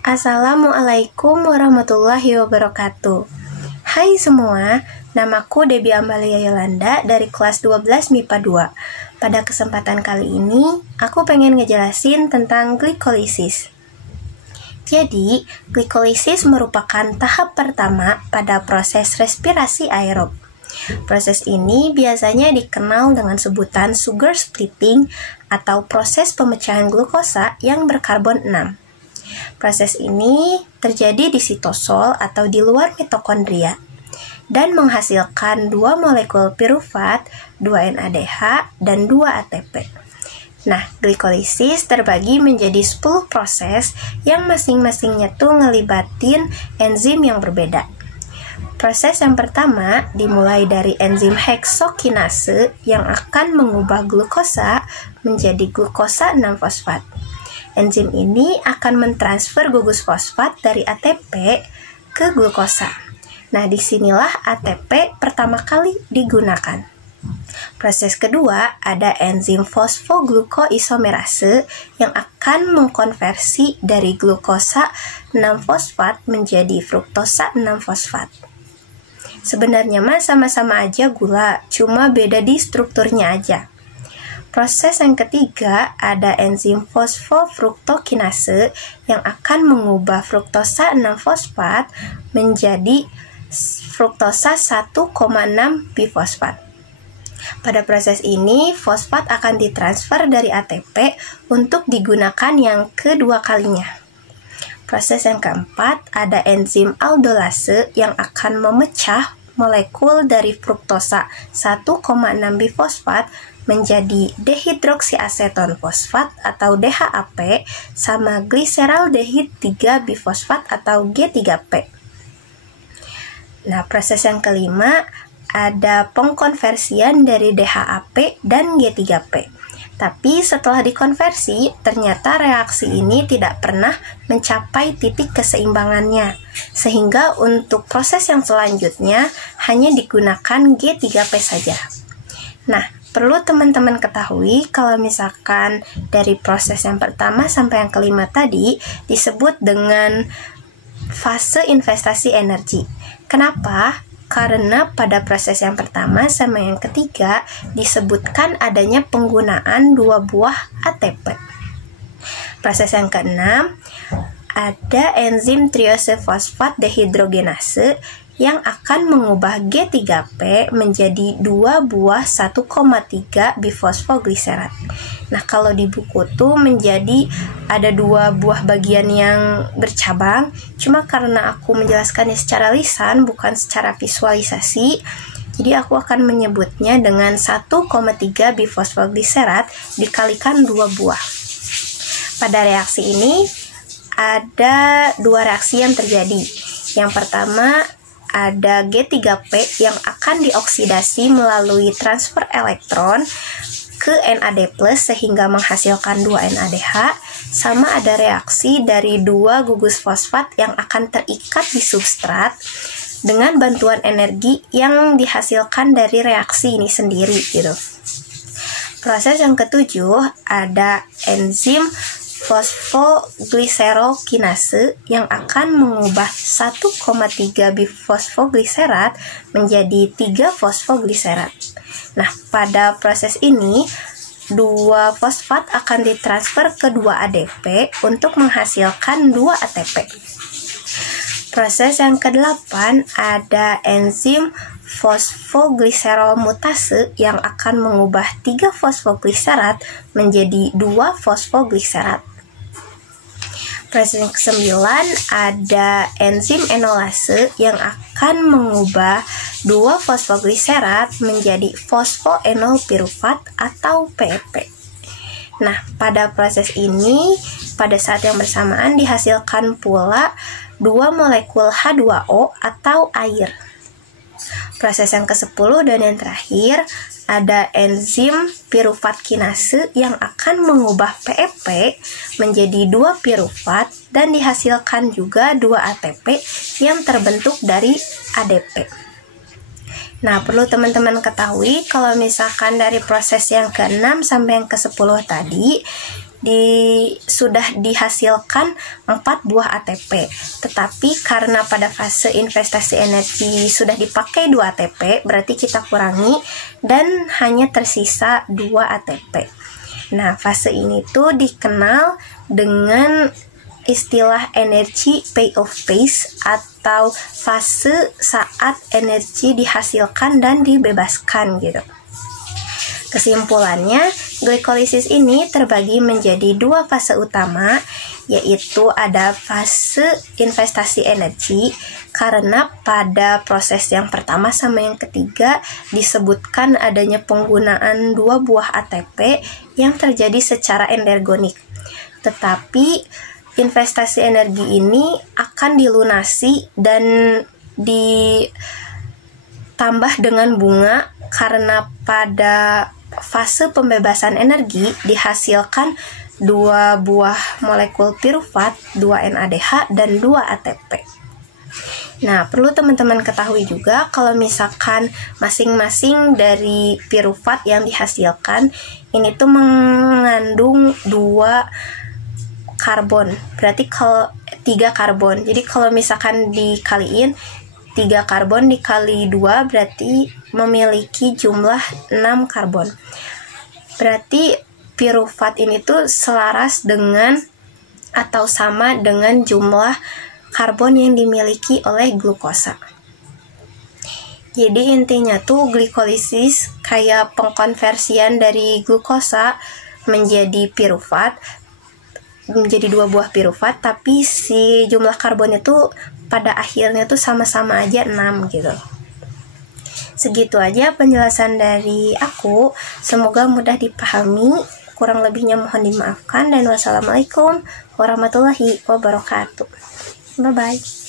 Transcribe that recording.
Assalamualaikum warahmatullahi wabarakatuh. Hai semua, namaku Debbie Amalia Yolanda dari kelas 12 MIPA 2. Pada kesempatan kali ini, aku pengen ngejelasin tentang glikolisis. Jadi, glikolisis merupakan tahap pertama pada proses respirasi aerob. Proses ini biasanya dikenal dengan sebutan sugar splitting atau proses pemecahan glukosa yang berkarbon 6. Proses ini terjadi di sitosol atau di luar mitokondria dan menghasilkan 2 molekul pirufat, 2 NADH, dan 2 ATP. Nah, glikolisis terbagi menjadi 10 proses yang masing-masingnya tuh ngelibatin enzim yang berbeda. Proses yang pertama dimulai dari enzim heksokinase yang akan mengubah glukosa menjadi glukosa 6-fosfat. Enzim ini akan mentransfer gugus fosfat dari ATP ke glukosa. Nah, disinilah ATP pertama kali digunakan. Proses kedua ada enzim fosfoglukoisomerase yang akan mengkonversi dari glukosa 6-fosfat menjadi fruktosa 6-fosfat. Sebenarnya mah sama-sama aja gula, cuma beda di strukturnya aja. Proses yang ketiga ada enzim fosfofruktokinase yang akan mengubah fruktosa 6-fosfat menjadi fruktosa 1,6 bifosfat. Pada proses ini, fosfat akan ditransfer dari ATP untuk digunakan yang kedua kalinya. Proses yang keempat ada enzim aldolase yang akan memecah molekul dari fruktosa 1,6 bifosfat menjadi dehidroksiaseton fosfat atau DHAP sama gliseraldehid 3 bifosfat atau G3P. Nah, proses yang kelima ada pengkonversian dari DHAP dan G3P. Tapi setelah dikonversi, ternyata reaksi ini tidak pernah mencapai titik keseimbangannya. Sehingga untuk proses yang selanjutnya hanya digunakan G3P saja. Nah, perlu teman-teman ketahui kalau misalkan dari proses yang pertama sampai yang kelima tadi disebut dengan fase investasi energi. Kenapa? Karena pada proses yang pertama sama yang ketiga disebutkan adanya penggunaan 2 buah ATP. Proses yang keenam ada enzim triose fosfat dehidrogenase yang akan mengubah G3P menjadi 2 buah 1,3 bifosfogliserat. Nah, kalau di buku tuh menjadi ada 2 buah bagian yang bercabang, cuma karena aku menjelaskannya secara lisan bukan secara visualisasi, jadi aku akan menyebutnya dengan 1,3 bifosfogliserat dikalikan 2 buah. Pada reaksi ini ada 2 reaksi yang terjadi. Yang pertama ada G3P yang akan dioksidasi melalui transfer elektron ke NAD+ sehingga menghasilkan 2 NADH, sama ada reaksi dari 2 gugus fosfat yang akan terikat di substrat dengan bantuan energi yang dihasilkan dari reaksi ini sendiri gitu. Proses yang ketujuh ada enzim fosfogliserokinase yang akan mengubah 1,3 bifosfogliserat menjadi 3 fosfogliserat. Nah, pada proses ini 2 fosfat akan ditransfer ke 2 ADP untuk menghasilkan 2 ATP. Proses yang ke-8 ada enzim fosfogliseromutase yang akan mengubah 3 fosfogliserat menjadi 2 fosfogliserat. Proses yang ke-9 ada enzim enolase yang akan mengubah 2 fosfogliserat menjadi fosfoenolpirufat atau PEP. Nah, pada proses ini pada saat yang bersamaan dihasilkan pula 2 molekul H2O atau air. Proses yang ke-10 dan yang terakhir ada enzim pirufat kinase yang akan mengubah PEP menjadi 2 pirufat dan dihasilkan juga 2 ATP yang terbentuk dari ADP. Nah, perlu teman-teman ketahui kalau misalkan dari proses yang ke-6 sampai yang ke-10 tadi sudah dihasilkan 4 buah ATP. Tetapi karena pada fase investasi energi sudah dipakai 2 ATP, berarti kita kurangi dan hanya tersisa 2 ATP. Nah, fase ini tuh dikenal dengan istilah energy payoff phase atau fase saat energi dihasilkan dan dibebaskan gitu. Kesimpulannya, glikolisis ini terbagi menjadi 2 fase utama, yaitu ada fase investasi energi, karena pada proses yang pertama sama yang ketiga disebutkan adanya penggunaan 2 buah ATP yang terjadi secara endergonik. Tetapi investasi energi ini akan dilunasi dan ditambah dengan bunga karena pada fase pembebasan energi dihasilkan 2 buah molekul pirufat, 2 NADH, dan 2 ATP. Nah, perlu teman-teman ketahui juga kalau misalkan masing-masing dari pirufat yang dihasilkan ini tuh mengandung 2 karbon. Berarti kalau 3 karbon. Jadi kalau misalkan dikaliin 3 karbon dikali 2 berarti memiliki jumlah 6 karbon. Berarti pirufat ini tuh selaras dengan atau sama dengan jumlah karbon yang dimiliki oleh glukosa. Jadi intinya tuh glikolisis kayak pengkonversian dari glukosa menjadi pirufat, menjadi 2 buah pirufat, tapi si jumlah karbonnya tuh pada akhirnya tuh sama-sama aja 6 gitu. Segitu aja penjelasan dari aku. Semoga mudah dipahami. Kurang lebihnya mohon dimaafkan. Dan wassalamualaikum warahmatullahi wabarakatuh. Bye-bye.